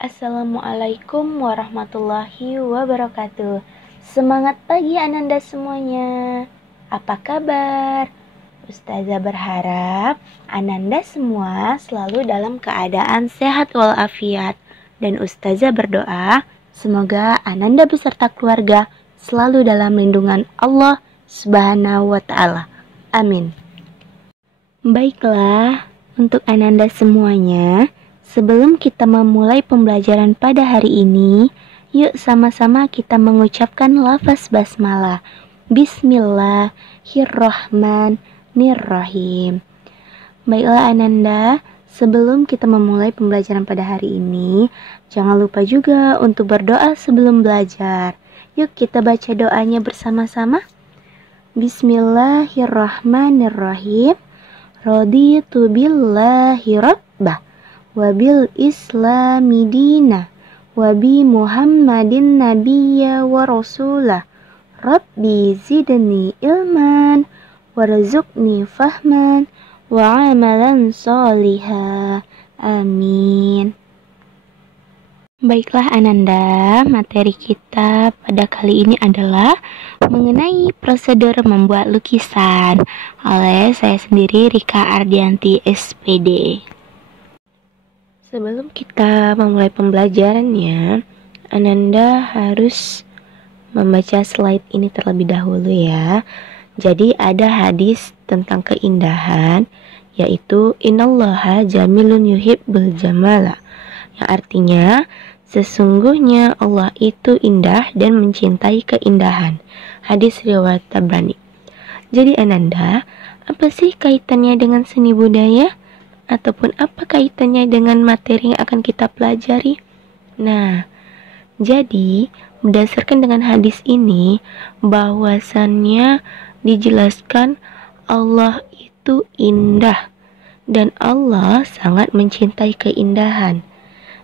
Assalamualaikum warahmatullahi wabarakatuh. Semangat pagi Ananda semuanya. Apa kabar? Ustazah berharap Ananda semua selalu dalam keadaan sehat walafiat. Dan Ustazah berdoa semoga Ananda beserta keluarga selalu dalam lindungan Allah Subhanahu wa ta'ala. Amin. Baiklah, untuk Ananda semuanya, sebelum kita memulai pembelajaran pada hari ini, yuk sama-sama kita mengucapkan lafaz basmalah. Bismillahirrahmanirrahim. Baiklah Ananda, sebelum kita memulai pembelajaran pada hari ini, jangan lupa juga untuk berdoa sebelum belajar. Yuk kita baca doanya bersama-sama. Bismillahirrahmanirrahim. Raditu billahi rabbah wabil islami dina wabi muhammadin nabiyya wa rasulah rabbi zidni ilman warzuqni fahman wa amalan solihah. Amin. Baiklah Ananda, materi kita pada kali ini adalah mengenai prosedur membuat lukisan oleh saya sendiri, Rika Ardianti SPD. Sebelum kita memulai pembelajarannya, Ananda harus membaca slide ini terlebih dahulu ya. Jadi ada hadis tentang keindahan, yaitu innallaha jamilun yuhibbul jamala, yang artinya sesungguhnya Allah itu indah dan mencintai keindahan. Hadis riwayat Tabrani. Jadi Ananda, apa sih kaitannya dengan seni budaya? Ataupun apa kaitannya dengan materi yang akan kita pelajari? Nah, jadi berdasarkan dengan hadis ini, bahwasannya dijelaskan Allah itu indah dan Allah sangat mencintai keindahan.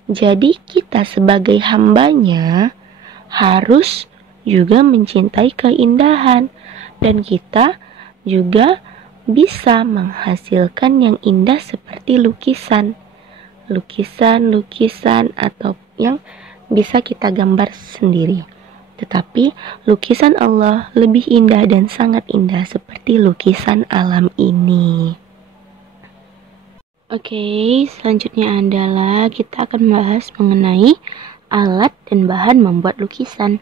Jadi kita sebagai hambanya harus juga mencintai keindahan, dan kita juga bisa menghasilkan yang indah seperti lukisan atau yang bisa kita gambar sendiri. Tetapi lukisan Allah lebih indah dan sangat indah seperti lukisan alam ini. Oke, selanjutnya adalah kita akan membahas mengenai alat dan bahan membuat lukisan.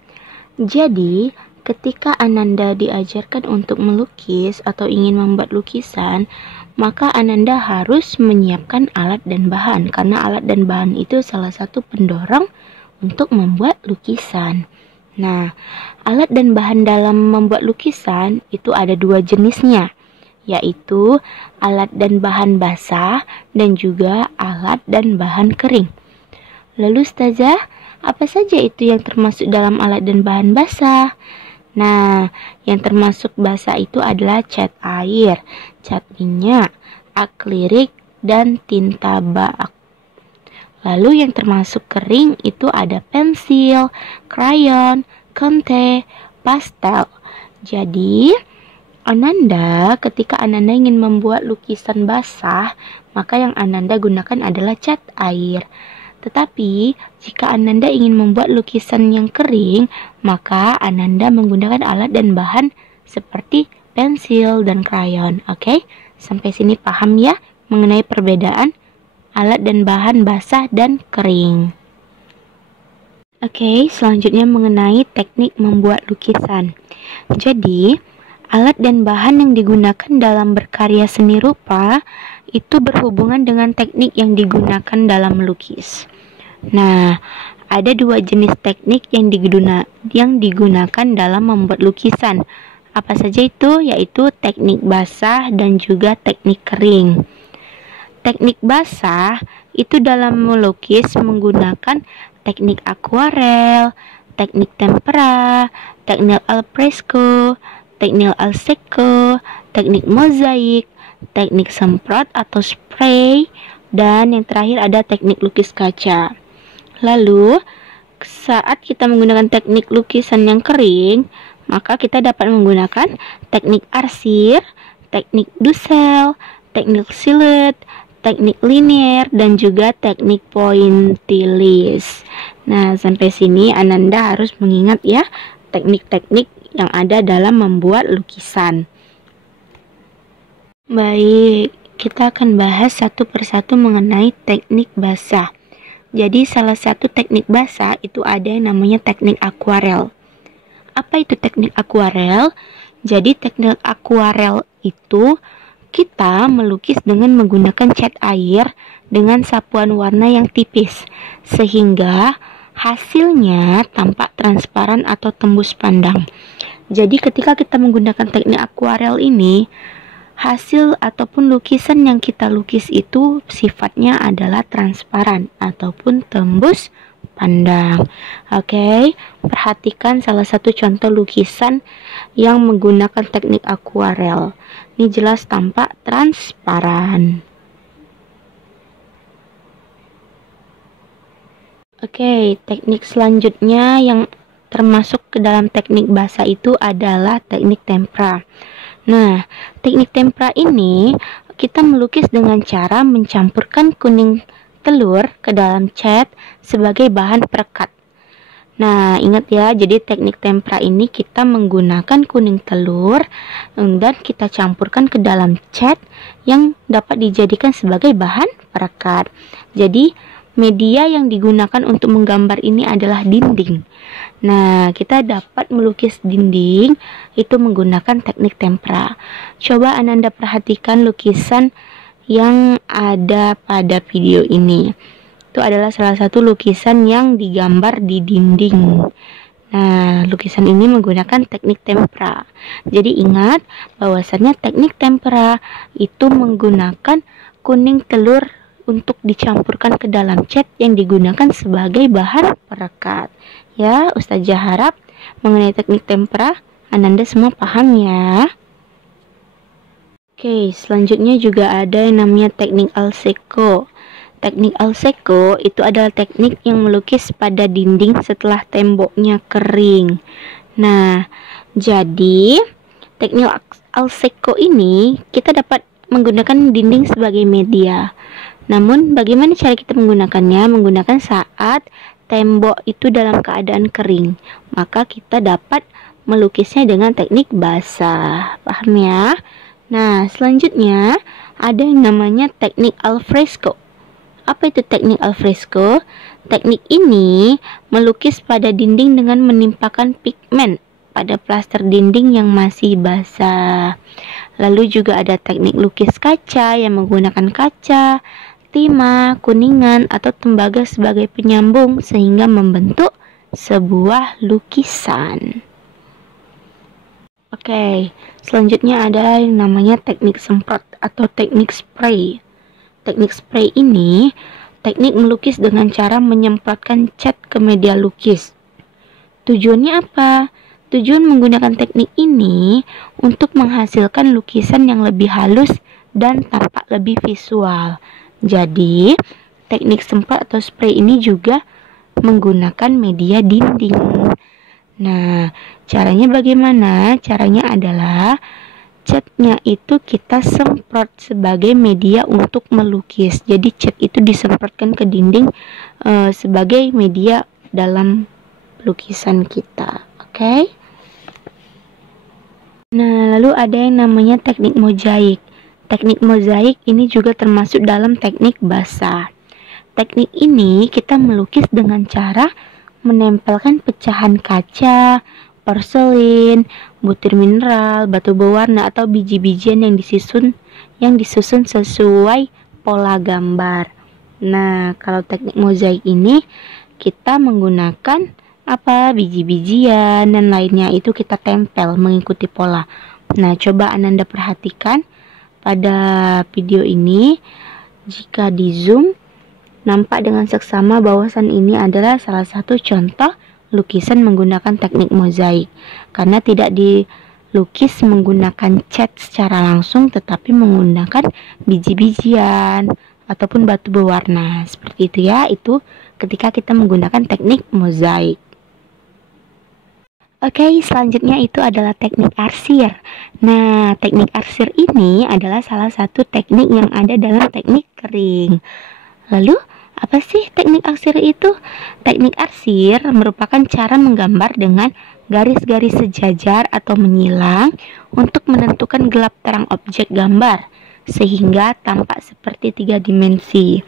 Jadi, ketika Ananda diajarkan untuk melukis atau ingin membuat lukisan, maka Ananda harus menyiapkan alat dan bahan, karena alat dan bahan itu salah satu pendorong untuk membuat lukisan. Nah, alat dan bahan dalam membuat lukisan itu ada dua jenisnya, yaitu alat dan bahan basah dan juga alat dan bahan kering. Lalu Ustazah, apa saja itu yang termasuk dalam alat dan bahan basah? Nah, yang termasuk basah itu adalah cat air, cat minyak, akrilik, dan tinta bak. Lalu yang termasuk kering itu ada pensil, krayon, conte, pastel. Jadi, Ananda, ketika Ananda ingin membuat lukisan basah, maka yang Ananda gunakan adalah cat air. Tetapi, jika Ananda ingin membuat lukisan yang kering, maka Ananda menggunakan alat dan bahan seperti pensil dan krayon. Oke? Sampai sini paham ya mengenai perbedaan alat dan bahan basah dan kering. Oke, selanjutnya mengenai teknik membuat lukisan. Jadi, alat dan bahan yang digunakan dalam berkarya seni rupa itu berhubungan dengan teknik yang digunakan dalam melukis. Nah, ada dua jenis teknik yang digunakan dalam membuat lukisan. Apa saja itu? Yaitu teknik basah dan juga teknik kering. Teknik basah itu dalam melukis menggunakan teknik akuarel, teknik tempera, teknik alfresco, teknik al secco, teknik mozaik, teknik semprot atau spray, dan yang terakhir ada teknik lukis kaca. Lalu, saat kita menggunakan teknik lukisan yang kering, maka kita dapat menggunakan teknik arsir, teknik dusel, teknik silet, teknik linear, dan juga teknik pointillist. Nah, sampai sini Ananda harus mengingat ya teknik-teknik yang ada dalam membuat lukisan. Baik, kita akan bahas satu persatu mengenai teknik basah. Jadi salah satu teknik basah itu ada yang namanya teknik akuarel. Apa itu teknik akuarel? Jadi teknik akuarel itu kita melukis dengan menggunakan cat air dengan sapuan warna yang tipis, sehingga hasilnya tampak transparan atau tembus pandang. Jadi ketika kita menggunakan teknik akuarel ini, hasil ataupun lukisan yang kita lukis itu sifatnya adalah transparan ataupun tembus pandang. Oke, perhatikan salah satu contoh lukisan yang menggunakan teknik akuarel. Ini jelas tampak transparan. Oke, teknik selanjutnya yang termasuk ke dalam teknik basah itu adalah teknik tempera. Nah, teknik tempera ini kita melukis dengan cara mencampurkan kuning telur ke dalam cat sebagai bahan perekat. Nah, ingat ya, jadi teknik tempera ini kita menggunakan kuning telur dan kita campurkan ke dalam cat yang dapat dijadikan sebagai bahan perekat. Jadi, media yang digunakan untuk menggambar ini adalah dinding. Nah, kita dapat melukis dinding itu menggunakan teknik tempera. Coba Ananda perhatikan lukisan yang ada pada video ini. Itu adalah salah satu lukisan yang digambar di dinding. Nah, lukisan ini menggunakan teknik tempera. Jadi ingat bahwasannya teknik tempera itu menggunakan kuning telur untuk dicampurkan ke dalam cat yang digunakan sebagai bahan perekat. Ya, Ustazah harap mengenai teknik tempera Ananda semua paham ya. Oke, selanjutnya juga ada yang namanya teknik alseco. Teknik alseco itu adalah teknik yang melukis pada dinding setelah temboknya kering. Nah, jadi teknik alseco ini kita dapat menggunakan dinding sebagai media. Namun, bagaimana cara kita menggunakannya? Menggunakan saat tembok itu dalam keadaan kering. Maka kita dapat melukisnya dengan teknik basah. Paham ya? Nah, selanjutnya ada yang namanya teknik alfresco. Apa itu teknik alfresco? Teknik ini melukis pada dinding dengan menimpakan pigmen pada plaster dinding yang masih basah. Lalu juga ada teknik lukis kaca yang menggunakan kaca, timah, kuningan, atau tembaga sebagai penyambung sehingga membentuk sebuah lukisan. Oke, selanjutnya ada yang namanya teknik semprot atau teknik spray. Teknik spray ini teknik melukis dengan cara menyemprotkan cat ke media lukis. Tujuannya apa? Tujuan menggunakan teknik ini untuk menghasilkan lukisan yang lebih halus dan tampak lebih visual. Jadi, teknik semprot atau spray ini juga menggunakan media dinding. Nah, caranya bagaimana? Caranya adalah catnya itu kita semprot sebagai media untuk melukis. Jadi cat itu disemprotkan ke dinding sebagai media dalam lukisan kita. Oke? Nah, lalu ada yang namanya teknik mozaik. Teknik mozaik ini juga termasuk dalam teknik basah. Teknik ini kita melukis dengan cara menempelkan pecahan kaca, porselin, butir mineral, batu berwarna atau biji-bijian yang disusun sesuai pola gambar. Nah, kalau teknik mozaik ini kita menggunakan biji-bijian dan lainnya itu kita tempel mengikuti pola. Nah, coba Ananda perhatikan pada video ini, jika di zoom nampak dengan seksama bahwasan ini adalah salah satu contoh lukisan menggunakan teknik mozaik, karena tidak dilukis menggunakan cat secara langsung tetapi menggunakan biji-bijian ataupun batu berwarna. Seperti itu ya, itu ketika kita menggunakan teknik mozaik. Oke, selanjutnya itu adalah teknik arsir. Nah, teknik arsir ini adalah salah satu teknik yang ada dalam teknik kering. Lalu, apa sih teknik arsir itu? Teknik arsir merupakan cara menggambar dengan garis-garis sejajar atau menyilang untuk menentukan gelap terang objek gambar, sehingga tampak seperti 3 dimensi.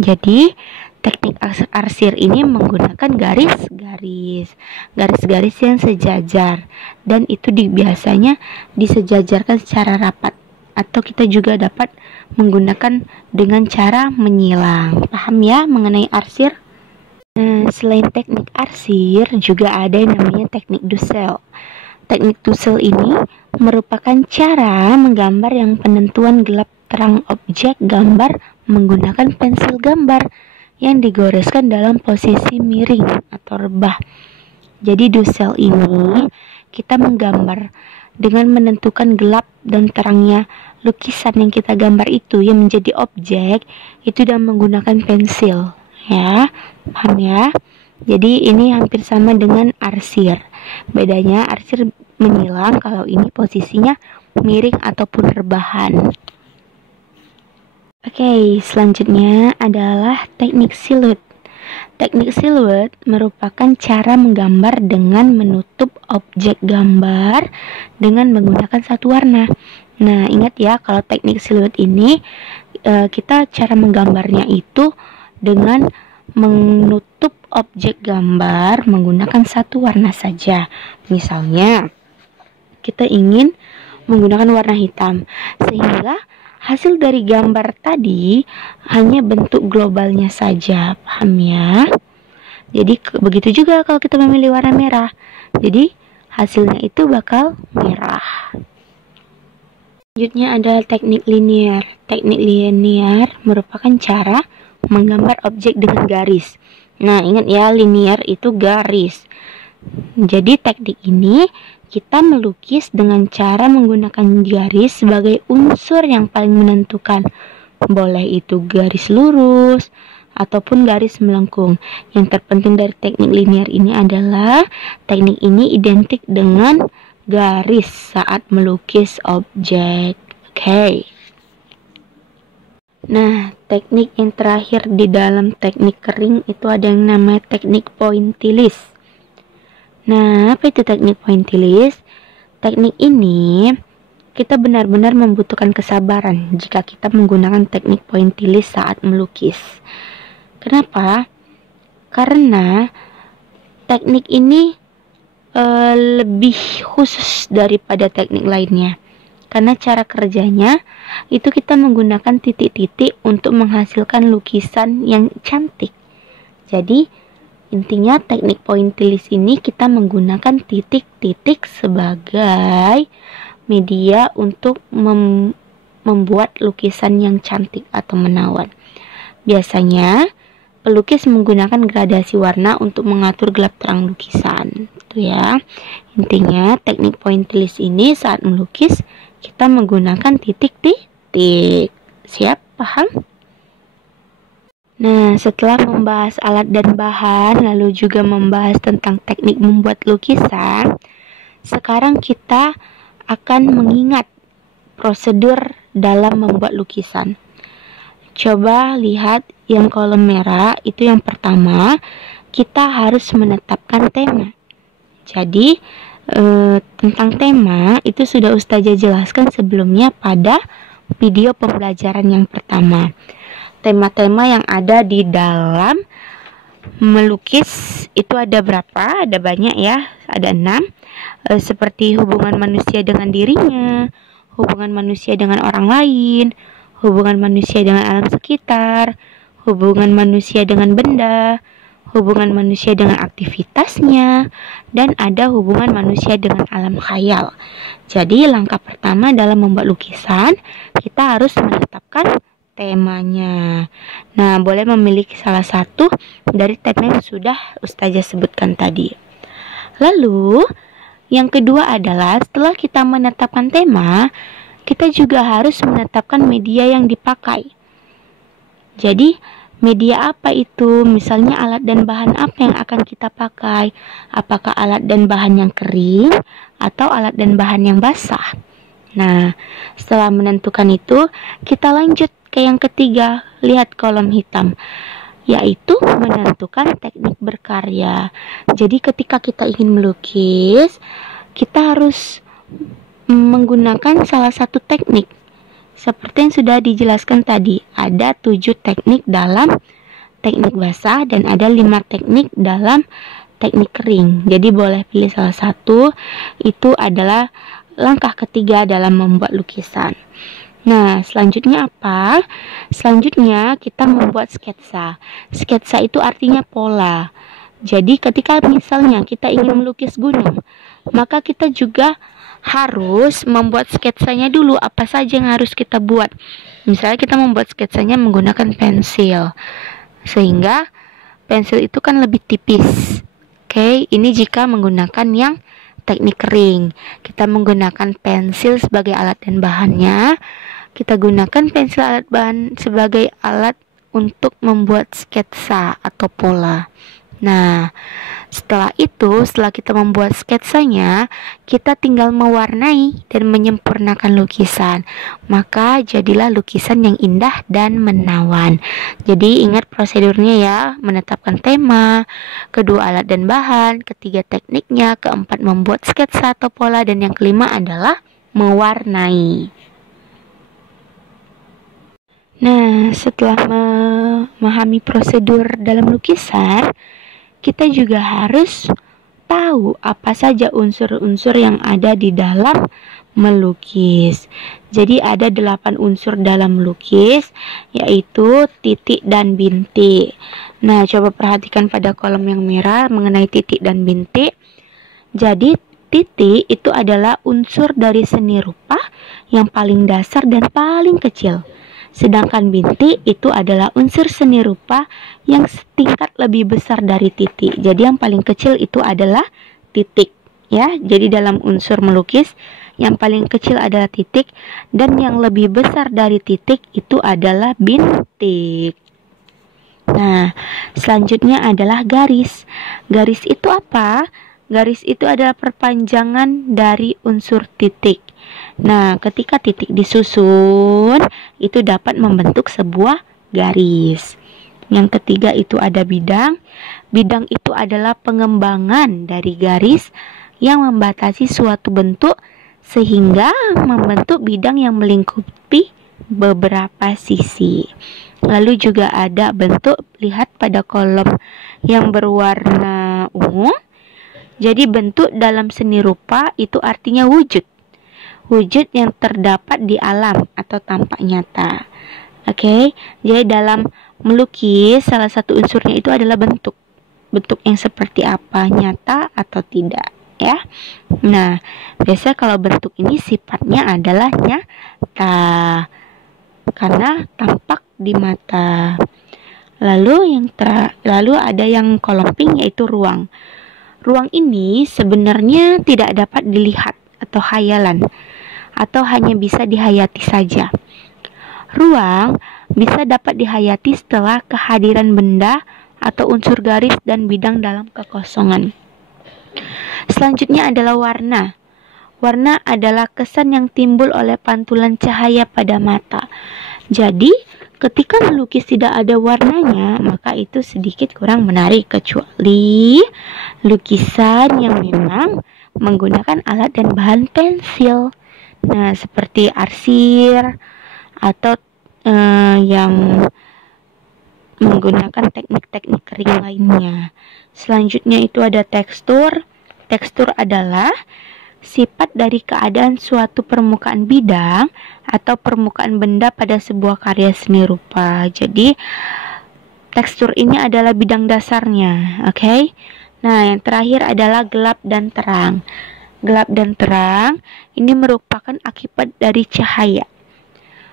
Jadi, teknik arsir ini menggunakan garis-garis yang sejajar, dan itu biasanya disejajarkan secara rapat, atau kita juga dapat menggunakan dengan cara menyilang. Paham ya mengenai arsir? Nah, selain teknik arsir juga ada yang namanya teknik Dussel. Teknik Dussel ini merupakan cara menggambar yang penentuan gelap terang objek gambar menggunakan pensil gambar yang digoreskan dalam posisi miring atau rebah. Jadi Dussel ini kita menggambar dengan menentukan gelap dan terangnya lukisan yang kita gambar itu yang menjadi objek itu dengan menggunakan pensil, ya. Paham ya? Jadi ini hampir sama dengan arsir. Bedanya arsir menyilang, kalau ini posisinya miring ataupun rebahan. Oke, selanjutnya adalah teknik siluet. Teknik siluet merupakan cara menggambar dengan menutup objek gambar dengan menggunakan satu warna. Nah, ingat ya, kalau teknik siluet ini kita cara menggambarnya itu dengan menutup objek gambar menggunakan satu warna saja. Misalnya, kita ingin menggunakan warna hitam, sehingga hasil dari gambar tadi hanya bentuk globalnya saja, paham ya? Jadi begitu juga kalau kita memilih warna merah, jadi hasilnya itu bakal merah. Selanjutnya ada teknik linier. Teknik linier merupakan cara menggambar objek dengan garis. Nah, ingat ya, linier itu garis. Jadi teknik ini kita melukis dengan cara menggunakan garis sebagai unsur yang paling menentukan. Boleh itu garis lurus ataupun garis melengkung. Yang terpenting dari teknik linier ini adalah teknik ini identik dengan garis saat melukis objek. Oke. Nah, teknik yang terakhir di dalam teknik kering itu ada yang namanya teknik pointillis. Nah, apa itu teknik pointillis? Teknik ini kita benar-benar membutuhkan kesabaran jika kita menggunakan teknik pointillis saat melukis. Kenapa? Karena teknik ini lebih khusus daripada teknik lainnya. Karena cara kerjanya itu kita menggunakan titik-titik untuk menghasilkan lukisan yang cantik. Jadi intinya teknik pointillis ini kita menggunakan titik-titik sebagai media untuk membuat lukisan yang cantik atau menawan. Biasanya pelukis menggunakan gradasi warna untuk mengatur gelap terang lukisan. Itu ya. Intinya teknik pointillis ini saat melukis kita menggunakan titik-titik. Siap? Paham? Nah, setelah membahas alat dan bahan, lalu juga membahas tentang teknik membuat lukisan, sekarang kita akan mengingat prosedur dalam membuat lukisan. Coba lihat yang kolom merah, itu yang pertama, kita harus menetapkan tema. Jadi, tentang tema, itu sudah Ustazah jelaskan sebelumnya pada video pembelajaran yang pertama. Tema-tema yang ada di dalam melukis itu ada berapa? Ada banyak ya, ada 6. Seperti hubungan manusia dengan dirinya, hubungan manusia dengan orang lain, hubungan manusia dengan alam sekitar, hubungan manusia dengan benda, hubungan manusia dengan aktivitasnya, dan ada hubungan manusia dengan alam khayal. Jadi langkah pertama dalam membuat lukisan, kita harus menetapkan temanya. Nah, boleh memilih salah satu dari tema yang sudah Ustazah sebutkan tadi. Lalu, yang kedua adalah setelah kita menetapkan tema, kita juga harus menetapkan media yang dipakai. Jadi, Media apa itu? Misalnya alat dan bahan apa yang akan kita pakai? Apakah alat dan bahan yang kering atau alat dan bahan yang basah? Nah, setelah menentukan itu, kita lanjut ke yang ketiga. Lihat kolom hitam, yaitu menentukan teknik berkarya. Jadi ketika kita ingin melukis, kita harus menggunakan salah satu teknik. Seperti yang sudah dijelaskan tadi, ada 7 teknik dalam teknik basah dan ada 5 teknik dalam teknik kering. Jadi boleh pilih salah satu, itu adalah langkah ketiga dalam membuat lukisan. Nah, selanjutnya apa? Selanjutnya kita membuat sketsa. Sketsa itu artinya pola. Jadi ketika misalnya kita ingin melukis gunung, maka kita juga harus membuat sketsanya dulu. Apa saja yang harus kita buat? Misalnya kita membuat sketsanya menggunakan pensil, sehingga pensil itu kan lebih tipis. Oke, ini jika menggunakan yang teknik kering. Kita menggunakan pensil sebagai alat dan bahannya. Kita gunakan pensil alat bahan sebagai alat untuk membuat sketsa atau pola. Nah, setelah kita membuat sketsanya, kita tinggal mewarnai dan menyempurnakan lukisan. Maka jadilah lukisan yang indah dan menawan. Jadi ingat prosedurnya ya, menetapkan tema, kedua alat dan bahan, ketiga tekniknya, keempat membuat sketsa atau pola, dan yang kelima adalah mewarnai. Nah, setelah memahami prosedur dalam lukisan, kita juga harus tahu apa saja unsur-unsur yang ada di dalam melukis. Jadi ada 8 unsur dalam melukis, yaitu titik dan bintik. Nah, coba perhatikan pada kolom yang merah mengenai titik dan bintik. Jadi titik itu adalah unsur dari seni rupa yang paling dasar dan paling kecil. Sedangkan bintik itu adalah unsur seni rupa yang setingkat lebih besar dari titik. Jadi yang paling kecil itu adalah titik, ya. Jadi dalam unsur melukis yang paling kecil adalah titik, dan yang lebih besar dari titik itu adalah bintik. Nah, selanjutnya adalah garis. Garis itu apa? Garis itu adalah perpanjangan dari unsur titik. Nah, ketika titik disusun, itu dapat membentuk sebuah garis. Yang ketiga itu ada bidang. Bidang itu adalah pengembangan dari garis yang membatasi suatu bentuk sehingga membentuk bidang yang melingkupi beberapa sisi. Lalu juga ada bentuk, lihat pada kolom yang berwarna ungu. Jadi bentuk dalam seni rupa itu artinya wujud. Wujud yang terdapat di alam atau tampak nyata. Oke, jadi dalam melukis salah satu unsurnya itu adalah bentuk. Bentuk yang seperti apa, nyata atau tidak, ya. Nah, biasanya kalau bentuk ini sifatnya adalah nyata karena tampak di mata. Lalu ada yang kolom pink, yaitu ruang. Ruang ini sebenarnya tidak dapat dilihat atau hayalan, atau hanya bisa dihayati saja. Ruang bisa dapat dihayati setelah kehadiran benda atau unsur garis dan bidang dalam kekosongan. Selanjutnya adalah warna. Warna adalah kesan yang timbul oleh pantulan cahaya pada mata. Jadi, ketika melukis tidak ada warnanya, maka itu sedikit kurang menarik, kecuali lukisan yang memang menggunakan alat dan bahan pensil. Nah, seperti arsir atau yang menggunakan teknik-teknik kering lainnya. Selanjutnya itu ada tekstur. Tekstur adalah sifat dari keadaan suatu permukaan bidang atau permukaan benda pada sebuah karya seni rupa. Jadi tekstur ini adalah bidang dasarnya, oke? Nah, yang terakhir adalah gelap dan terang. Gelap dan terang ini merupakan akibat dari cahaya.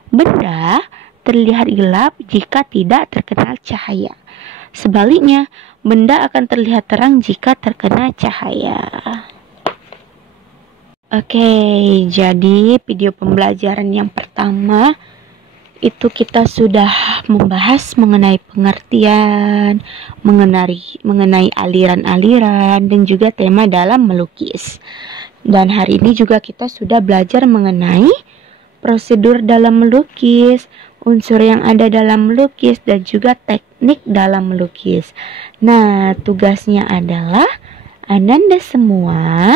Benda terlihat gelap jika tidak terkena cahaya. Sebaliknya, benda akan terlihat terang jika terkena cahaya. Oke, jadi video pembelajaran yang pertama itu kita sudah membahas mengenai pengertian, mengenai aliran-aliran, dan juga tema dalam melukis. Dan hari ini juga kita sudah belajar mengenai prosedur dalam melukis, unsur yang ada dalam melukis, dan juga teknik dalam melukis. Nah, tugasnya adalah Ananda semua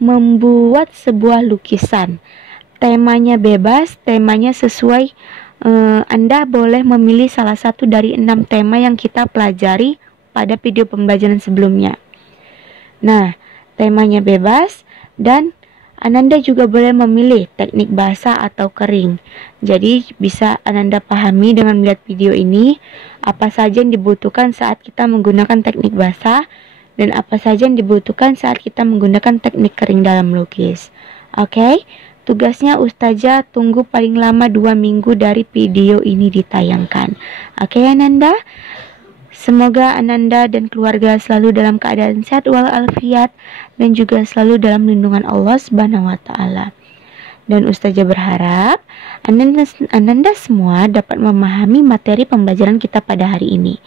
membuat sebuah lukisan. Temanya bebas, temanya sesuai. Anda boleh memilih salah satu dari 6 tema yang kita pelajari pada video pembelajaran sebelumnya. Nah, temanya bebas dan Ananda juga boleh memilih teknik basah atau kering. Jadi bisa Ananda pahami dengan melihat video ini apa saja yang dibutuhkan saat kita menggunakan teknik basah dan apa saja yang dibutuhkan saat kita menggunakan teknik kering dalam melukis. Oke? Tugasnya Ustazah tunggu paling lama 2 minggu dari video ini ditayangkan. Oke Ananda? Semoga Ananda dan keluarga selalu dalam keadaan sehat walafiat dan juga selalu dalam lindungan Allah Subhanahu wa taala. Dan Ustazah berharap Ananda semua dapat memahami materi pembelajaran kita pada hari ini.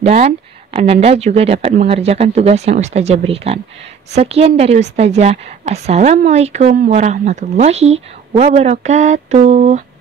Dan Ananda juga dapat mengerjakan tugas yang Ustazah berikan. Sekian dari Ustazah. Assalamualaikum warahmatullahi wabarakatuh.